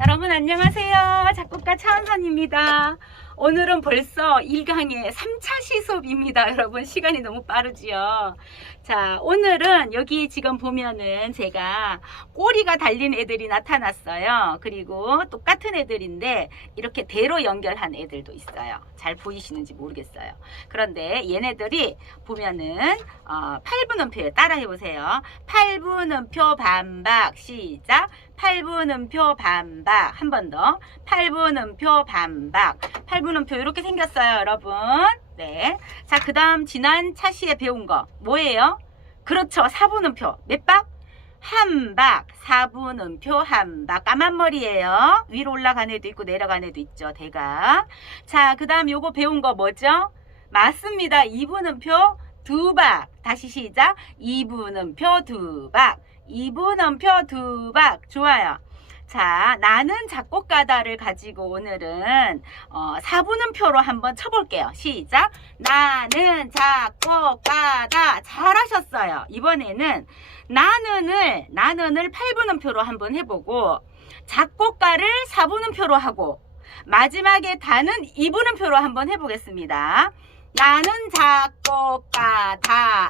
여러분 안녕하세요. 작곡가 차은선입니다. 오늘은 벌써 1강의 3차 시수업입니다. 여러분 시간이 너무 빠르지요. 자 오늘은 여기 지금 보면은 제가 꼬리가 달린 애들이 나타났어요. 그리고 똑같은 애들인데 이렇게 대로 연결한 애들도 있어요. 잘 보이시는지 모르겠어요. 그런데 얘네들이 보면은 어, 8분음표에 따라해 보세요. 8분음표 반박 시작. 8분음표 반박 한 번 더. 8분음표 반박. 8분음표 이렇게 생겼어요, 여러분. 네. 자, 그 다음 지난 차시에 배운 거 뭐예요? 그렇죠. 4분음표. 몇 박? 한 박. 4분음표 한 박. 까만 머리예요. 위로 올라간 애도 있고 내려간 애도 있죠. 대각. 자, 그 다음 요거 배운 거 뭐죠? 맞습니다. 2분음표 두 박. 다시 시작. 2분음표 두 박. 2분음표 두 박. 좋아요. 자, 나는 작곡가다를 가지고 오늘은 어, 4분음표로 한번 쳐볼게요. 시작. 나는 작곡가다. 잘하셨어요. 이번에는 나는을, 나는을 8분음표로 한번 해보고, 작곡가를 4분음표로 하고, 마지막에 다는 2분음표로 한번 해보겠습니다. 나는 작곡가다.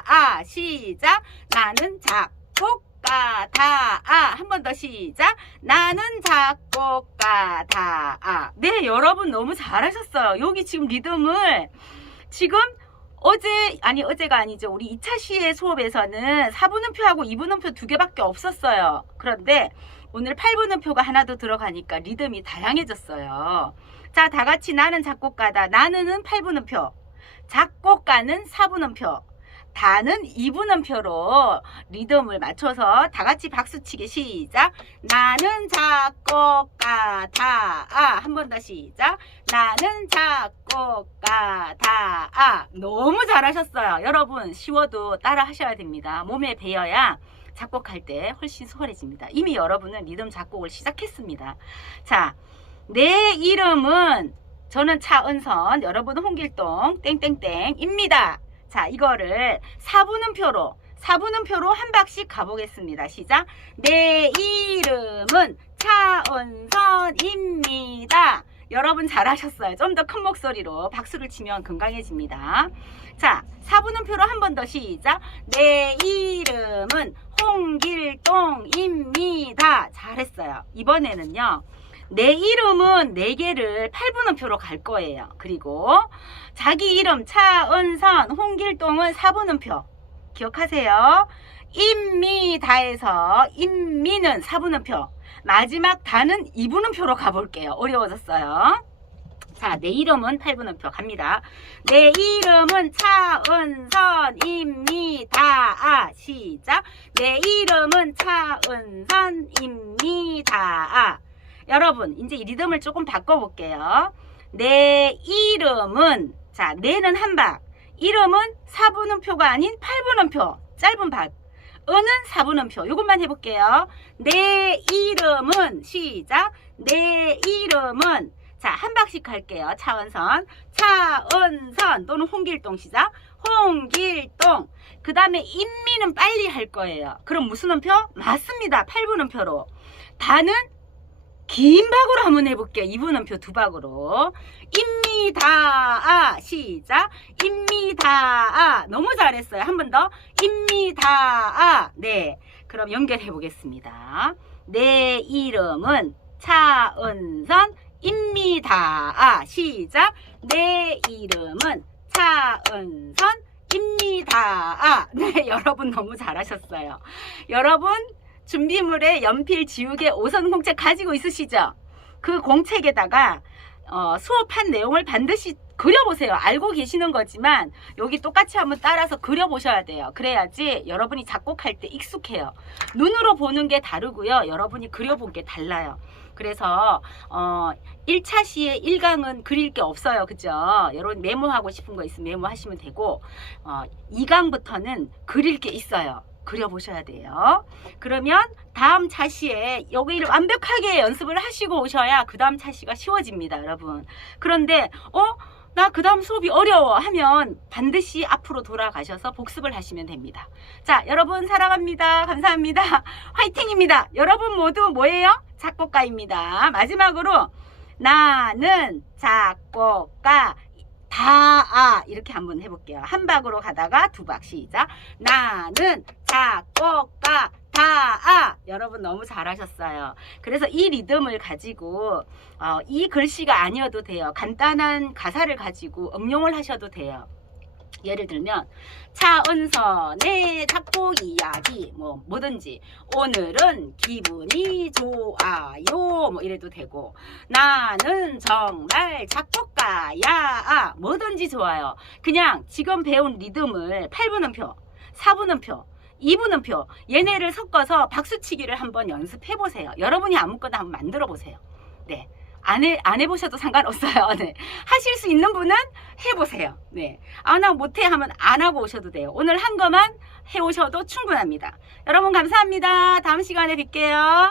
아, 시작. 나는 작곡 가다. 아, 한 번 더 시작. 나는 작곡가다. 아, 네, 여러분 너무 잘하셨어요. 여기 지금 리듬을 지금 어제, 아니, 어제가 아니죠. 우리 2차 시의 수업에서는 4분음표하고 2분음표 두 개밖에 없었어요. 그런데 오늘 8분음표가 하나 더 들어가니까 리듬이 다양해졌어요. 자, 다 같이 나는 작곡가다. 나는은 8분음표. 작곡가는 4분음표. 다는 2분음표로 리듬을 맞춰서 다 같이 박수치기 시작. 나는 작곡가 다. 아, 한 번 더 시작. 나는 작곡가 다. 아, 너무 잘하셨어요. 여러분, 쉬워도 따라 하셔야 됩니다. 몸에 배어야 작곡할 때 훨씬 수월해집니다. 이미 여러분은 리듬 작곡을 시작했습니다. 자, 내 이름은 저는 차은선, 여러분은 홍길동, 땡땡땡입니다. 자, 이거를 4분음표로, 4분음표로 한 박씩 가보겠습니다. 시작. 내 이름은 차은선입니다. 여러분 잘하셨어요. 좀 더 큰 목소리로 박수를 치면 건강해집니다. 자, 4분음표로 한 번 더 시작. 내 이름은 홍길동입니다. 잘했어요. 이번에는요. 내 이름은 4개를 8분음표로 갈 거예요. 그리고 자기 이름 차은선 홍길동은 4분음표. 기억하세요. 입니다에서 입미는 4분음표. 마지막 다는 2분음표로 가볼게요. 어려워졌어요. 자, 내 이름은 8분음표 갑니다. 내 이름은 차은선입니다. 아, 시작. 내 이름은 차은선입니다. 아. 여러분, 이제 이 리듬을 조금 바꿔볼게요. 내 이름은, 자, 내는 한 박. 이름은 4분음표가 아닌 8분음표. 짧은 박. 은은 4분음표. 요것만 해볼게요. 내 이름은, 시작. 내 이름은, 자, 한 박씩 할게요. 차은선. 차은선 또는 홍길동 시작. 홍길동. 그 다음에 인미는 빨리 할 거예요. 그럼 무슨 음표? 맞습니다. 8분음표로. 다는 긴 박으로 한번 해볼게요. 2분음표 두 박으로. 입니다. 아, 시작. 입니다. 아, 너무 잘했어요. 한 번 더. 입니다. 아, 네. 그럼 연결해 보겠습니다. 내 이름은 차은선입니다. 아, 시작. 내 이름은 차은선입니다. 아, 네. 여러분 너무 잘하셨어요. 여러분, 준비물에 연필, 지우개, 오선 공책 가지고 있으시죠? 그 공책에다가 어, 수업한 내용을 반드시 그려보세요. 알고 계시는 거지만 여기 똑같이 한번 따라서 그려보셔야 돼요. 그래야지 여러분이 작곡할 때 익숙해요. 눈으로 보는 게 다르고요. 여러분이 그려본 게 달라요. 그래서 어 1차 시에 1강은 그릴 게 없어요. 그죠? 여러분 메모하고 싶은 거 있으면 메모하시면 되고 어 2강부터는 그릴 게 있어요. 그려보셔야 돼요. 그러면 다음 차시에 여기를 완벽하게 연습을 하시고 오셔야 그 다음 차시가 쉬워집니다, 여러분. 그런데 어? 나 그 다음 수업이 어려워 하면 반드시 앞으로 돌아가셔서 복습을 하시면 됩니다. 자, 여러분 사랑합니다. 감사합니다. 화이팅입니다. 여러분 모두 뭐예요? 작곡가입니다. 마지막으로 나는 작곡가 다아 이렇게 한번 해볼게요. 한 박으로 가다가 두 박 시작. 나는 작곡가 다아 여러분 너무 잘하셨어요. 그래서 이 리듬을 가지고 어, 이 글씨가 아니어도 돼요. 간단한 가사를 가지고 응용을 하셔도 돼요. 예를 들면 차은선의 작곡 이야기 뭐 뭐든지. 오늘은 기분이 좋아요. 뭐 이래도 되고. 나는 정말 작곡가야. 뭐든지 좋아요. 그냥 지금 배운 리듬을 8분음표 4분음표 2분음표 얘네를 섞어서 박수치기를 한번 연습해 보세요. 여러분이 아무거나 한번 만들어 보세요. 네. 안, 해, 안 해보셔도 상관없어요. 네. 하실 수 있는 분은 해보세요. 네. 아, 나 못해 하면 안 하고 오셔도 돼요. 오늘 한 거만 해오셔도 충분합니다. 여러분 감사합니다. 다음 시간에 뵐게요.